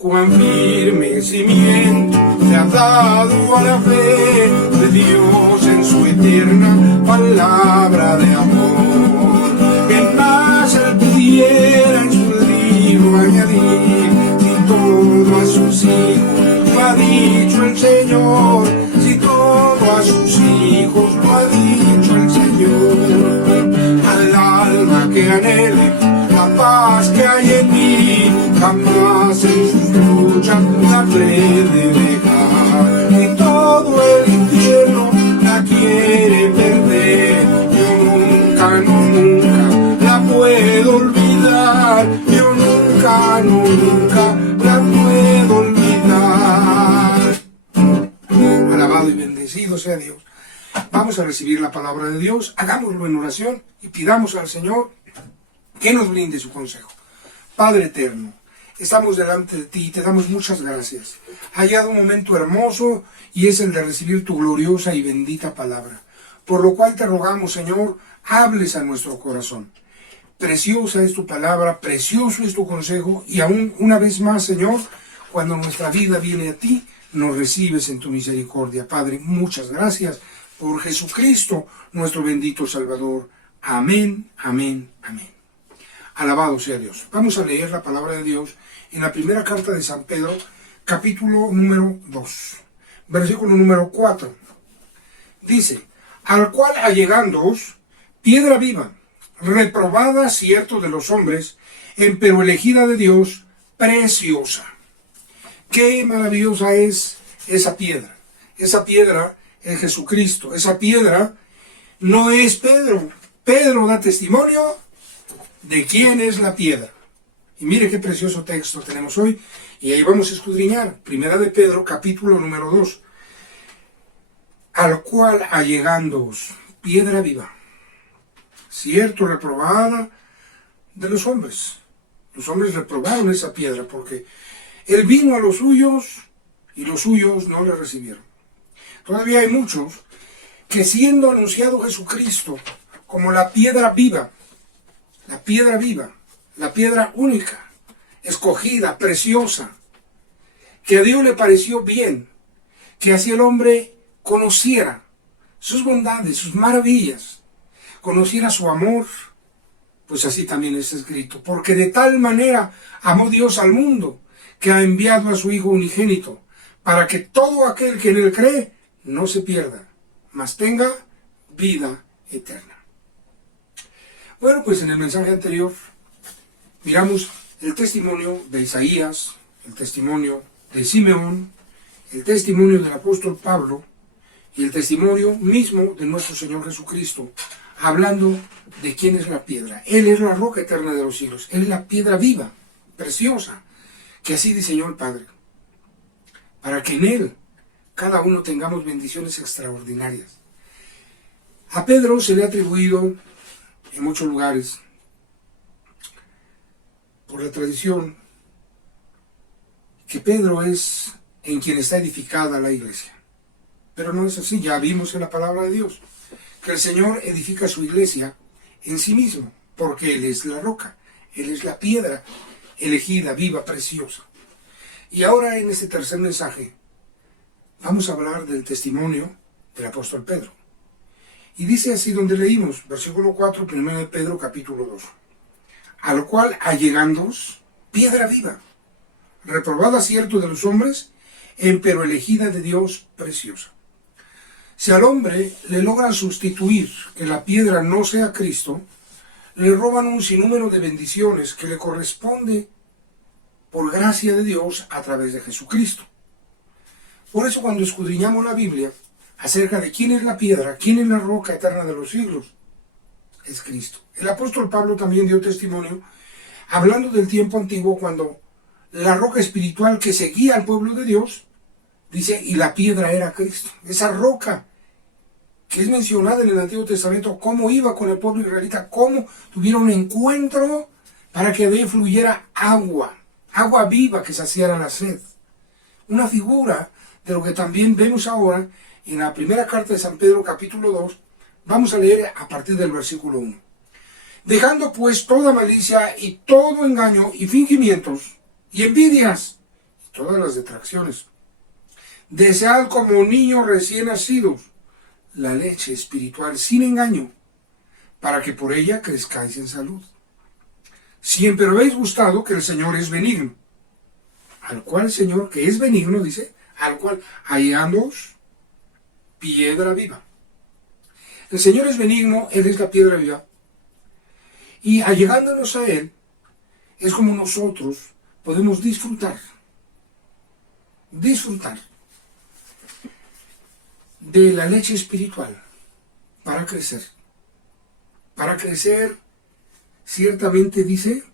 cuán firme cimiento se ha dado a la fe de Dios en su eterna palabra de amor. ¿Qué más él pudiera en su libro añadir? Si todo a sus hijos lo ha dicho el Señor, si todo a sus hijos lo ha dicho el Señor. Al alma que anhele la paz que hay en mí, jamás en sus luchas la puede dejar. Y todo el infierno la quiere perder, yo nunca, no, nunca la puedo olvidar. Yo nunca, no, nunca la puedo olvidar. Alabado y bendecido sea Dios. Vamos a recibir la palabra de Dios, hagámoslo en oración y pidamos al Señor que nos brinde su consejo. Padre eterno, estamos delante de ti y te damos muchas gracias. Ha llegado un momento hermoso y es el de recibir tu gloriosa y bendita palabra, por lo cual te rogamos, Señor, hables a nuestro corazón. Preciosa es tu palabra, precioso es tu consejo, y aún una vez más, Señor, cuando nuestra vida viene a ti, nos recibes en tu misericordia. Padre, muchas gracias por Jesucristo, nuestro bendito Salvador. Amén, amén, amén. Alabado sea Dios. Vamos a leer la palabra de Dios en la primera carta de San Pedro, capítulo número 2, versículo número 4. Dice: al cual allegándoos, piedra viva, reprobada cierto de los hombres, empero elegida de Dios, preciosa. Qué maravillosa es esa piedra. Esa piedra es Jesucristo. Esa piedra no es Pedro. Pedro da testimonio de quién es la piedra. Y mire qué precioso texto tenemos hoy. Y ahí vamos a escudriñar. Primera de Pedro, capítulo número 2. Al cual allegándoos, piedra viva, cierto, reprobada de los hombres. Los hombres reprobaron esa piedra porque él vino a los suyos y los suyos no le recibieron. Todavía hay muchos que, siendo anunciado Jesucristo como la piedra viva, la piedra única, escogida, preciosa, que a Dios le pareció bien que así el hombre conociera sus bondades, sus maravillas, conociera su amor, pues así también es escrito. Porque de tal manera amó Dios al mundo, que ha enviado a su Hijo unigénito, para que todo aquel que en él cree no se pierda, mas tenga vida eterna. Bueno, pues en el mensaje anterior miramos el testimonio de Isaías, el testimonio de Simeón, el testimonio del apóstol Pablo y el testimonio mismo de nuestro Señor Jesucristo, hablando de quién es la piedra. Él es la roca eterna de los siglos, Él es la piedra viva, preciosa, que así diseñó el Padre, para que en Él cada uno tengamos bendiciones extraordinarias. A Pedro se le ha atribuido en muchos lugares, por la tradición, que Pedro es en quien está edificada la iglesia. Pero no es así, ya vimos en la palabra de Dios que el Señor edifica su iglesia en sí mismo, porque Él es la roca, Él es la piedra elegida, viva, preciosa. Y ahora en este tercer mensaje vamos a hablar del testimonio del apóstol Pedro. Y dice así donde leímos, versículo 4, 1 de Pedro, capítulo 2. Al cual allegándoos, piedra viva, reprobada cierto de los hombres, empero elegida de Dios, preciosa. Si al hombre le logran sustituir que la piedra no sea Cristo, le roban un sinnúmero de bendiciones que le corresponde por gracia de Dios a través de Jesucristo. Por eso cuando escudriñamos la Biblia acerca de quién es la piedra, quién es la roca eterna de los siglos, es Cristo. El apóstol Pablo también dio testimonio hablando del tiempo antiguo cuando la roca espiritual que seguía al pueblo de Dios, dice, y la piedra era Cristo. Esa roca que es mencionada en el Antiguo Testamento, cómo iba con el pueblo israelita, cómo tuvieron un encuentro para que de él fluyera agua viva que saciara la sed. Una figura de lo que también vemos ahora en la primera carta de San Pedro, capítulo 2, vamos a leer a partir del versículo 1. Dejando pues toda malicia y todo engaño y fingimientos y envidias todas las detracciones. Desead como niños recién nacidos la leche espiritual sin engaño, para que por ella crezcáis en salud. Siempre habéis gustado que el Señor es benigno, al cual el Señor, que es benigno, dice, al cual hallándoos piedra viva. El Señor es benigno, Él es la piedra viva, y allegándonos a Él, es como nosotros podemos disfrutar de la leche espiritual para crecer. Para crecer, ciertamente dice,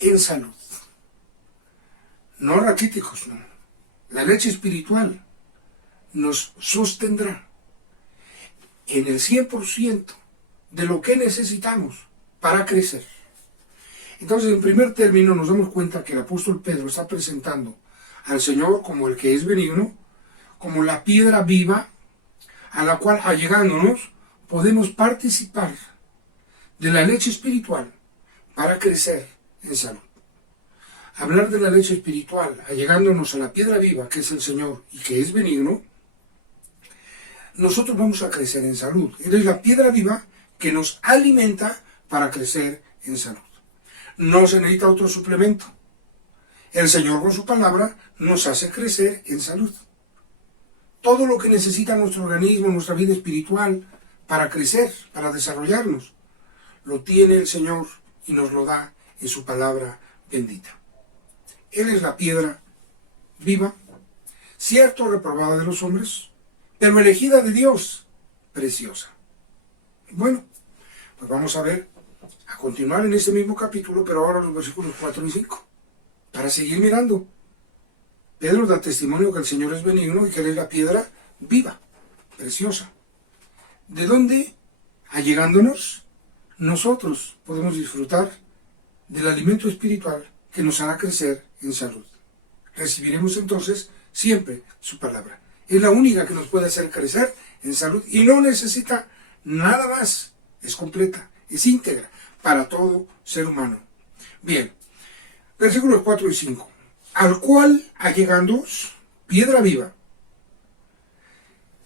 en salud. No raquíticos, no. La leche espiritual nos sostendrá en el 100% de lo que necesitamos para crecer. Entonces, en primer término, nos damos cuenta que el apóstol Pedro está presentando al Señor como el que es benigno, como la piedra viva, a la cual, allegándonos, podemos participar de la leche espiritual para crecer en salud. Hablar de la leche espiritual, allegándonos a la piedra viva, que es el Señor y que es benigno, nosotros vamos a crecer en salud. Él es la piedra viva que nos alimenta para crecer en salud. No se necesita otro suplemento. El Señor con su palabra nos hace crecer en salud. Todo lo que necesita nuestro organismo, nuestra vida espiritual, para crecer, para desarrollarnos, lo tiene el Señor y nos lo da en su palabra bendita. Él es la piedra viva, cierto, reprobada de los hombres, pero elegida de Dios, preciosa. Bueno, pues vamos a ver, a continuar en este mismo capítulo, pero ahora los versículos 4 y 5, para seguir mirando. Pedro da testimonio que el Señor es benigno y que Él es la piedra viva, preciosa. ¿De dónde, allegándonos, nosotros podemos disfrutar del alimento espiritual que nos hará crecer en salud? Recibiremos entonces siempre su palabra. Es la única que nos puede hacer crecer en salud y no necesita nada más. Es completa, es íntegra para todo ser humano. Bien, versículos 4 y 5. Al cual, allegándoos, piedra viva,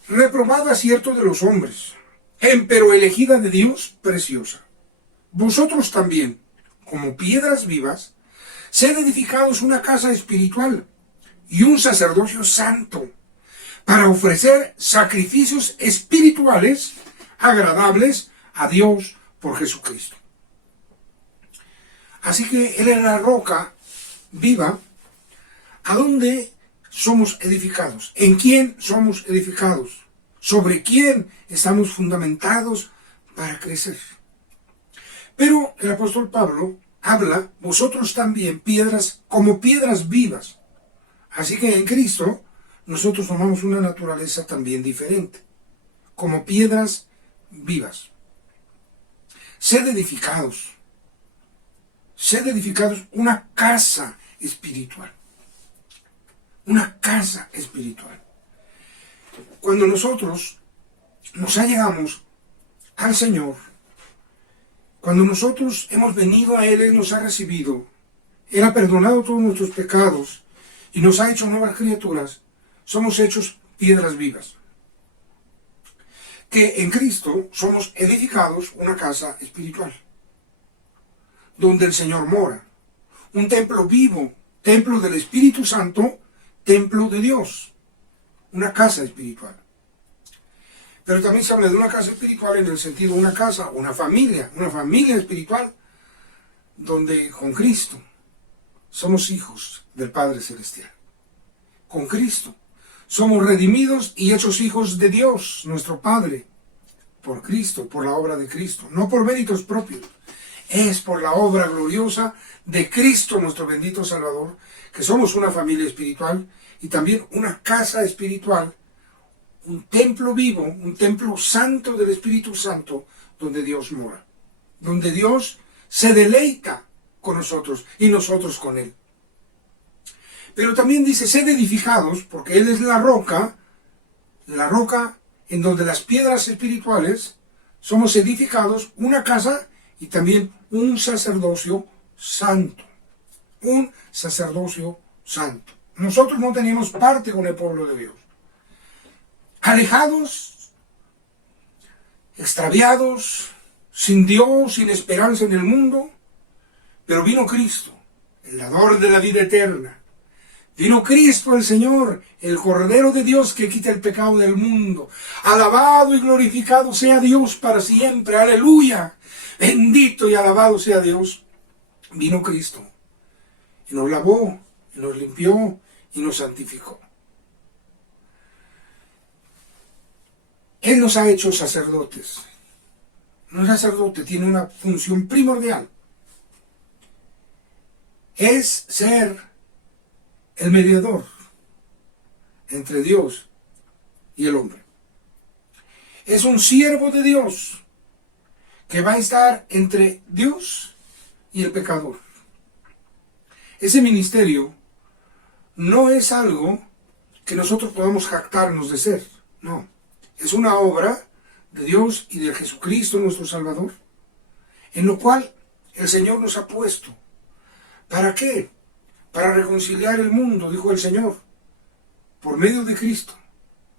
reprobada cierto de los hombres, empero elegida de Dios, preciosa. Vosotros también, como piedras vivas, sed edificados una casa espiritual y un sacerdocio santo, para ofrecer sacrificios espirituales agradables a Dios por Jesucristo. Así que Él es la roca viva, a donde somos edificados. ¿En quién somos edificados? ¿Sobre quién estamos fundamentados para crecer? Pero el apóstol Pablo habla, vosotros también, piedras, como piedras vivas. Así que en Cristo nosotros tomamos una naturaleza también diferente, como piedras vivas. Sed edificados una casa espiritual. Una casa espiritual. Cuando nosotros nos allegamos al Señor, cuando nosotros hemos venido a Él, Él nos ha recibido, Él ha perdonado todos nuestros pecados y nos ha hecho nuevas criaturas, somos hechos piedras vivas. Que en Cristo somos edificados una casa espiritual, donde el Señor mora, un templo vivo, templo del Espíritu Santo, templo de Dios, una casa espiritual. Pero también se habla de una casa espiritual en el sentido de una casa, una familia espiritual, donde con Cristo somos hijos del Padre Celestial. Con Cristo somos redimidos y hechos hijos de Dios, nuestro Padre, por Cristo, por la obra de Cristo, no por méritos propios. Es por la obra gloriosa de Cristo, nuestro bendito Salvador, que somos una familia espiritual y también una casa espiritual, un templo vivo, un templo santo del Espíritu Santo, donde Dios mora, donde Dios se deleita con nosotros y nosotros con Él. Pero también dice, sed edificados, porque Él es la roca en donde las piedras espirituales somos edificados, una casa y también un sacerdocio santo. un sacerdocio santo. Nosotros no tenemos parte con el pueblo de Dios. Alejados, extraviados, sin Dios, sin esperanza en el mundo, pero vino Cristo, el dador de la vida eterna. Vino Cristo el Señor, el Cordero de Dios que quita el pecado del mundo. Alabado y glorificado sea Dios para siempre. Aleluya. Bendito y alabado sea Dios. Vino Cristo y nos lavó, y nos limpió y nos santificó. Él nos ha hecho sacerdotes. Un sacerdote tiene una función primordial. Es ser el mediador entre Dios y el hombre. Es un siervo de Dios que va a estar entre Dios y el pecador. Ese ministerio no es algo que nosotros podamos jactarnos de ser, no. Es una obra de Dios y de Jesucristo nuestro Salvador, en lo cual el Señor nos ha puesto. ¿Para qué? Para reconciliar el mundo, dijo el Señor, por medio de Cristo,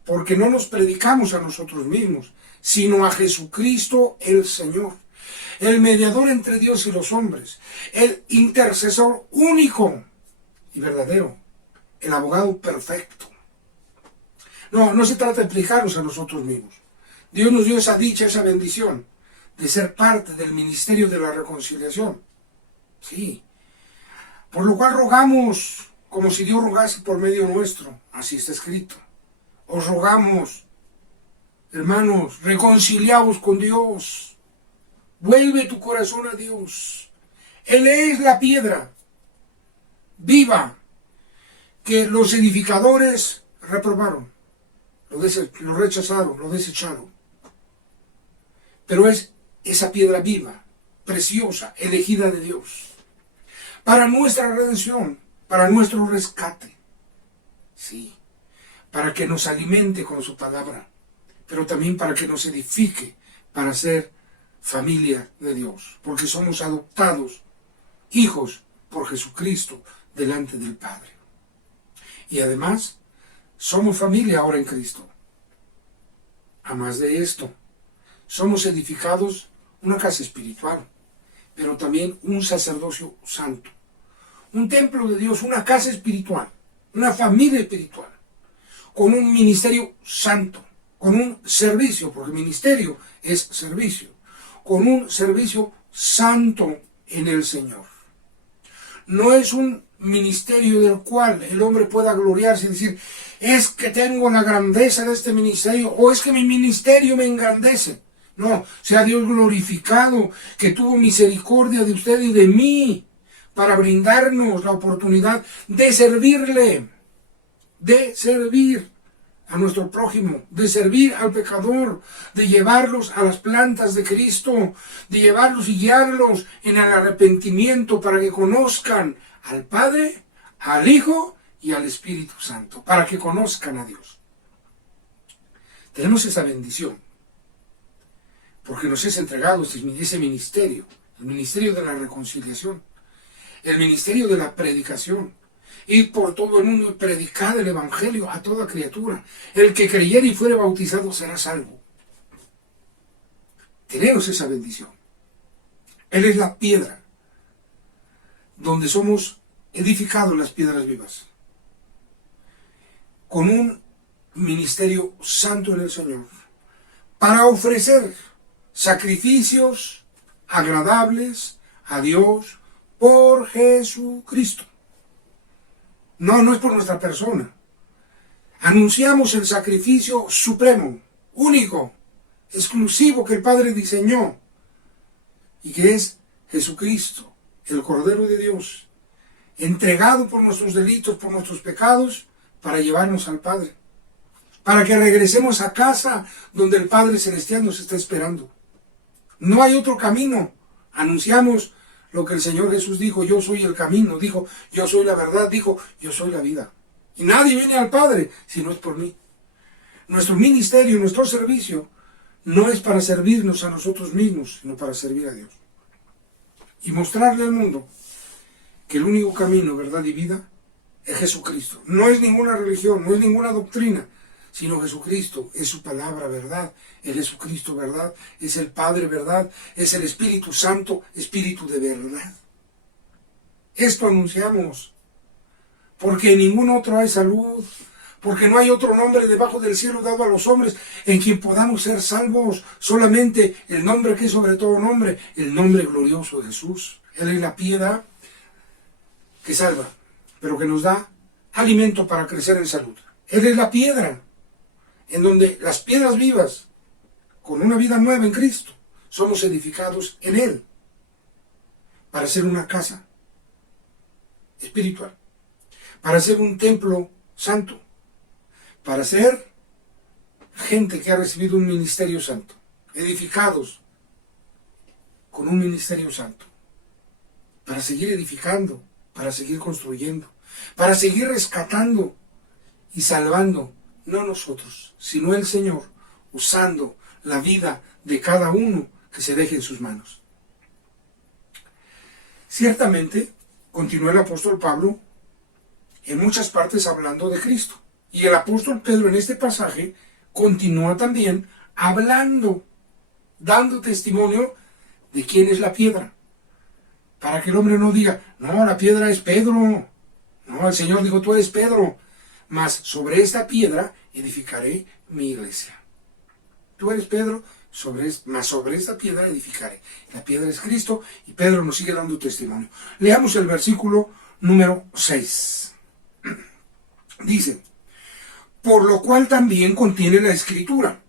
porque no nos predicamos a nosotros mismos, sino a Jesucristo el Señor, el mediador entre Dios y los hombres, el intercesor único y verdadero, el abogado perfecto. No se trata de explicarnos a nosotros mismos. Dios nos dio esa dicha, esa bendición de ser parte del ministerio de la reconciliación. Sí. Por lo cual rogamos como si Dios rogase por medio nuestro. Así está escrito. Os rogamos, hermanos, reconciliaos con Dios. Vuelve tu corazón a Dios. Él es la piedra viva que los edificadores reprobaron. Lo rechazaron, lo desecharon. Pero es esa piedra viva, preciosa, elegida de Dios, para nuestra redención, para nuestro rescate. Sí, para que nos alimente con su palabra, pero también para que nos edifique, para ser familia de Dios, porque somos adoptados, hijos por Jesucristo, delante del Padre. Y además, somos familia ahora en Cristo. A más de esto, somos edificados una casa espiritual, pero también un sacerdocio santo, un templo de Dios, una casa espiritual, una familia espiritual, con un ministerio santo, con un servicio, porque ministerio es servicio, con un servicio santo en el Señor. No es un ministerio del cual el hombre pueda gloriarse y decir, es que tengo la grandeza de este ministerio, o es que mi ministerio me engrandece. No, sea Dios glorificado, que tuvo misericordia de usted y de mí, para brindarnos la oportunidad de servirle, de servir a nuestro prójimo, de servir al pecador, de llevarlos a las plantas de Cristo, de llevarlos y guiarlos en el arrepentimiento para que conozcan al Padre, al Hijo y al Espíritu Santo, para que conozcan a Dios. Tenemos esa bendición, porque nos es entregado ese ministerio, el ministerio de la reconciliación, el ministerio de la predicación. Ir por todo el mundo y predicar el Evangelio a toda criatura. El que creyere y fuere bautizado será salvo. Tenemos esa bendición. Él es la piedra donde somos edificados las piedras vivas, con un ministerio santo en el Señor, para ofrecer sacrificios agradables a Dios por Jesucristo. No es por nuestra persona. Anunciamos el sacrificio supremo, único, exclusivo que el Padre diseñó, y que es Jesucristo, el Cordero de Dios, entregado por nuestros delitos, por nuestros pecados, para llevarnos al Padre, para que regresemos a casa donde el Padre Celestial nos está esperando. No hay otro camino. Anunciamos lo que el Señor Jesús dijo, yo soy el camino, dijo, yo soy la verdad, dijo, yo soy la vida. Y nadie viene al Padre si no es por mí. Nuestro ministerio, nuestro servicio, no es para servirnos a nosotros mismos, sino para servir a Dios. Y mostrarle al mundo que el único camino, verdad y vida es Jesucristo. No es ninguna religión, no es ninguna doctrina, sino Jesucristo, es su palabra, verdad, es Jesucristo, verdad, es el Padre, verdad, es el Espíritu Santo, Espíritu de verdad. Esto anunciamos, porque en ningún otro hay salud, porque no hay otro nombre debajo del cielo dado a los hombres en quien podamos ser salvos, solamente el nombre que es sobre todo nombre, el nombre glorioso de Jesús. Él es la piedra que salva, pero que nos da alimento para crecer en salud. Él es la piedra en donde las piedras vivas, con una vida nueva en Cristo, somos edificados en Él para ser una casa espiritual, para ser un templo santo, para ser gente que ha recibido un ministerio santo, edificados con un ministerio santo, para seguir edificando, para seguir construyendo, para seguir rescatando y salvando, no nosotros, sino el Señor, usando la vida de cada uno que se deje en sus manos. Ciertamente, continuó el apóstol Pablo en muchas partes hablando de Cristo. Y el apóstol Pedro en este pasaje continúa también hablando, dando testimonio de quién es la piedra. Para que el hombre no diga, no, la piedra es Pedro. No, el Señor dijo, tú eres Pedro. Mas sobre esta piedra edificaré mi iglesia. Tú eres Pedro, mas sobre esta piedra edificaré. La piedra es Cristo y Pedro nos sigue dando testimonio. Leamos el versículo número 6. Dice, por lo cual también contiene la Escritura.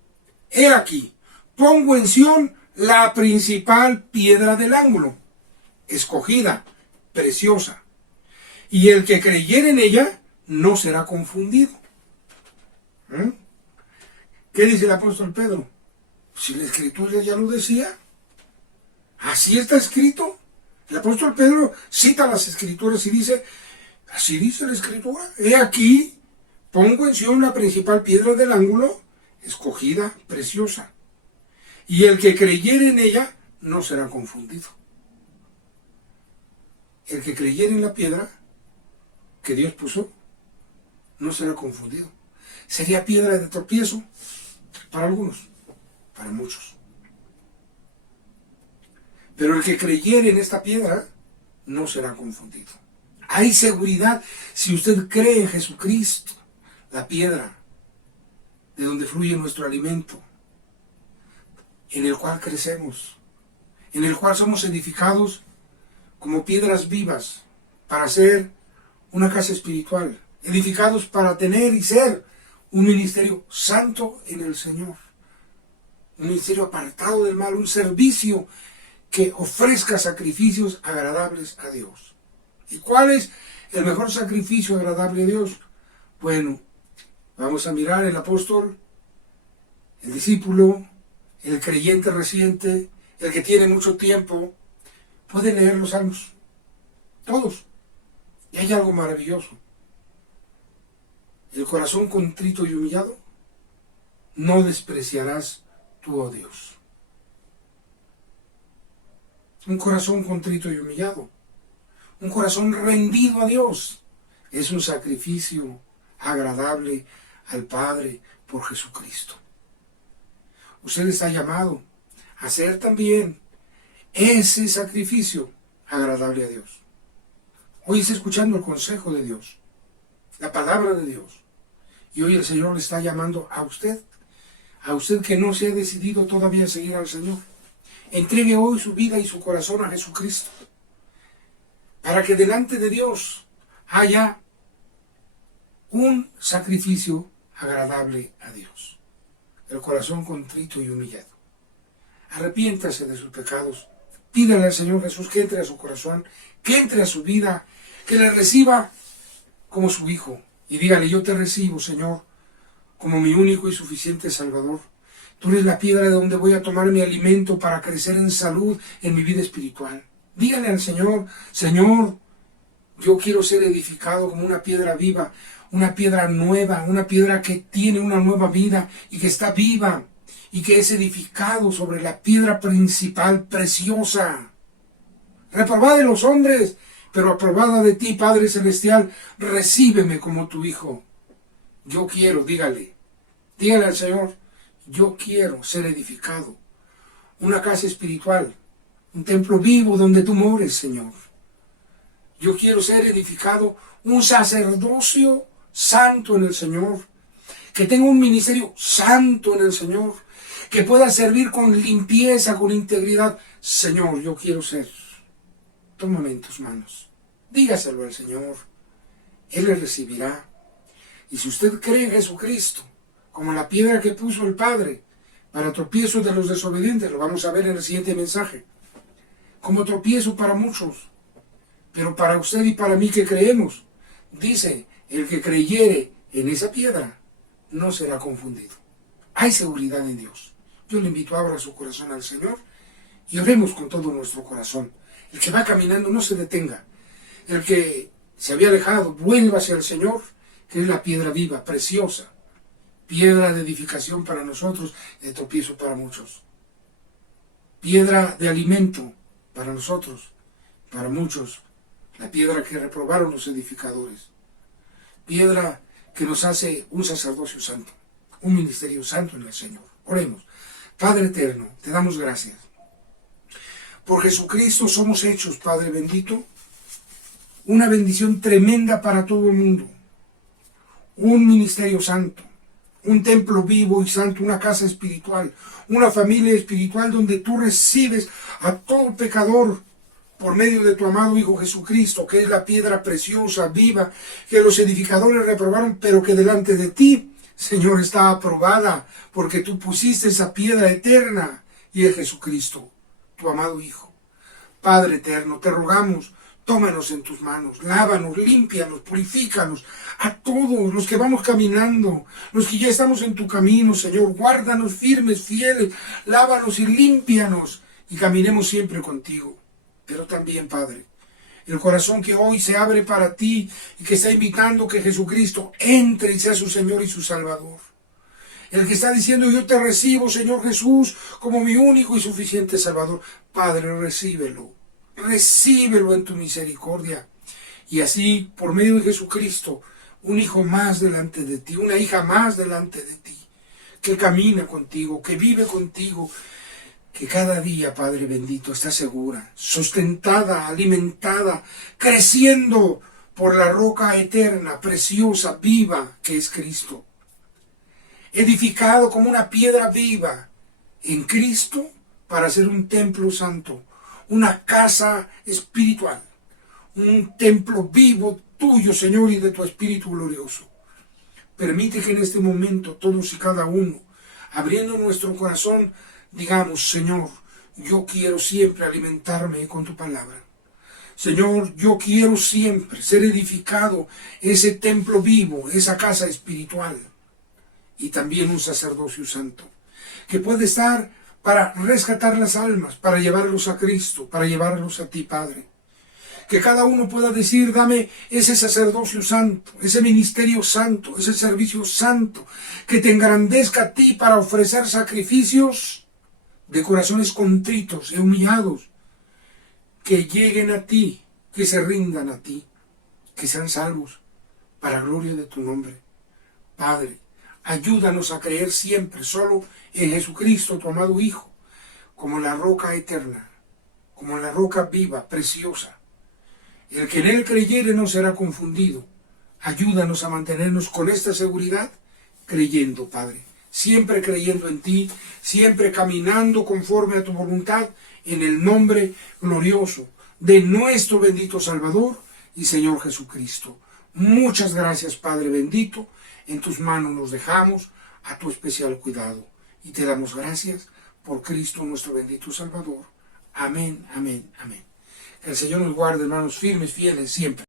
He aquí, pongo en Sión la principal piedra del ángulo, escogida, preciosa, y el que creyere en ella no será confundido. ¿Qué dice el apóstol Pedro? Si la Escritura ya lo decía, así está escrito. El apóstol Pedro cita las Escrituras y dice, así dice la Escritura, he aquí, pongo en Sión la principal piedra del ángulo, escogida, preciosa, y el que creyere en ella no será confundido. El que creyere en la piedra que Dios puso, no será confundido. Sería piedra de tropiezo para algunos, para muchos. Pero el que creyere en esta piedra, no será confundido. Hay seguridad si usted cree en Jesucristo, la piedra de donde fluye nuestro alimento, en el cual crecemos, en el cual somos edificados como piedras vivas para ser una casa espiritual, edificados para tener y ser un ministerio santo en el Señor, un ministerio apartado del mal, un servicio que ofrezca sacrificios agradables a Dios. ¿Y cuál es el mejor sacrificio agradable a Dios? Bueno, vamos a mirar el apóstol, el discípulo, el creyente reciente, el que tiene mucho tiempo, puede leer los salmos, todos. Y hay algo maravilloso. El corazón contrito y humillado, no despreciarás tú, oh Dios. Un corazón contrito y humillado, un corazón rendido a Dios, es un sacrificio agradable al Padre por Jesucristo. Usted está llamado a hacer también ese sacrificio agradable a Dios. Hoy está escuchando el consejo de Dios, la palabra de Dios. Y hoy el Señor le está llamando a usted que no se ha decidido todavía a seguir al Señor. Entregue hoy su vida y su corazón a Jesucristo, para que delante de Dios haya un sacrificio agradable a Dios. El corazón contrito y humillado. Arrepiéntase de sus pecados. Pídale al Señor Jesús que entre a su corazón, que entre a su vida, que le reciba como su hijo. Y dígale, yo te recibo, Señor, como mi único y suficiente Salvador. Tú eres la piedra de donde voy a tomar mi alimento para crecer en salud en mi vida espiritual. Dígale al Señor, Señor, yo quiero ser edificado como una piedra viva, una piedra nueva, una piedra que tiene una nueva vida y que está viva y que es edificado sobre la piedra principal preciosa, reprobada de los hombres, pero aprobada de ti, Padre Celestial, recíbeme como tu hijo. Yo quiero, dígale al Señor, yo quiero ser edificado, una casa espiritual, un templo vivo donde tú mores, Señor. Yo quiero ser edificado, un sacerdocio santo en el Señor, que tenga un ministerio santo en el Señor, que pueda servir con limpieza, con integridad. Señor, yo quiero ser. Tómame en tus manos. Dígaselo al Señor. Él le recibirá. Y si usted cree en Jesucristo, como la piedra que puso el Padre para tropiezo de los desobedientes, lo vamos a ver en el siguiente mensaje, como tropiezo para muchos, pero para usted y para mí que creemos, dice, el que creyere en esa piedra no será confundido. Hay seguridad en Dios. Yo le invito a abrir su corazón al Señor y oremos con todo nuestro corazón. El que va caminando no se detenga. El que se había alejado, vuelva hacia el Señor, que es la piedra viva, preciosa, piedra de edificación para nosotros, de tropiezo para muchos. Piedra de alimento para nosotros, para muchos. La piedra que reprobaron los edificadores. Piedra que nos hace un sacerdocio santo, un ministerio santo en el Señor. Oremos. Padre eterno, te damos gracias. Por Jesucristo somos hechos, Padre bendito, una bendición tremenda para todo el mundo. Un ministerio santo, un templo vivo y santo, una casa espiritual, una familia espiritual donde tú recibes a todo pecador por medio de tu amado Hijo Jesucristo, que es la piedra preciosa, viva, que los edificadores reprobaron, pero que delante de ti, Señor, está aprobada, porque tú pusiste esa piedra eterna, y es Jesucristo, tu amado Hijo. Padre eterno, te rogamos, tómanos en tus manos, lávanos, límpianos, purifícanos, a todos los que vamos caminando, los que ya estamos en tu camino, Señor, guárdanos firmes, fieles, lávanos y límpianos, y caminemos siempre contigo. Pero también, Padre, el corazón que hoy se abre para ti y que está invitando que Jesucristo entre y sea su Señor y su Salvador. El que está diciendo, yo te recibo, Señor Jesús, como mi único y suficiente Salvador. Padre, recíbelo en tu misericordia. Y así, por medio de Jesucristo, un hijo más delante de ti, una hija más delante de ti, que camina contigo, que vive contigo, que cada día, Padre bendito, está segura, sustentada, alimentada, creciendo por la roca eterna, preciosa, viva, que es Cristo. Edificado como una piedra viva en Cristo para ser un templo santo, una casa espiritual, un templo vivo tuyo, Señor, y de tu Espíritu glorioso. Permite que en este momento todos y cada uno, abriendo nuestro corazón, digamos, Señor, yo quiero siempre alimentarme con tu palabra. Señor, yo quiero siempre ser edificado ese templo vivo, esa casa espiritual, y también un sacerdocio santo, que puede estar para rescatar las almas, para llevarlos a Cristo, para llevarlos a ti, Padre. Que cada uno pueda decir, dame ese sacerdocio santo, ese ministerio santo, ese servicio santo, que te engrandezca a ti para ofrecer sacrificios de corazones contritos y humillados, que lleguen a ti, que se rindan a ti, que sean salvos, para gloria de tu nombre. Padre, ayúdanos a creer siempre solo en Jesucristo, tu amado Hijo, como la roca eterna, como la roca viva, preciosa. El que en él creyere no será confundido. Ayúdanos a mantenernos con esta seguridad, creyendo, Padre, siempre creyendo en ti, siempre caminando conforme a tu voluntad, en el nombre glorioso de nuestro bendito Salvador y Señor Jesucristo. Muchas gracias, Padre bendito. En tus manos nos dejamos, a tu especial cuidado. Y te damos gracias por Cristo nuestro bendito Salvador. Amén, amén, amén. Que el Señor nos guarde, hermanos, firmes, fieles, siempre.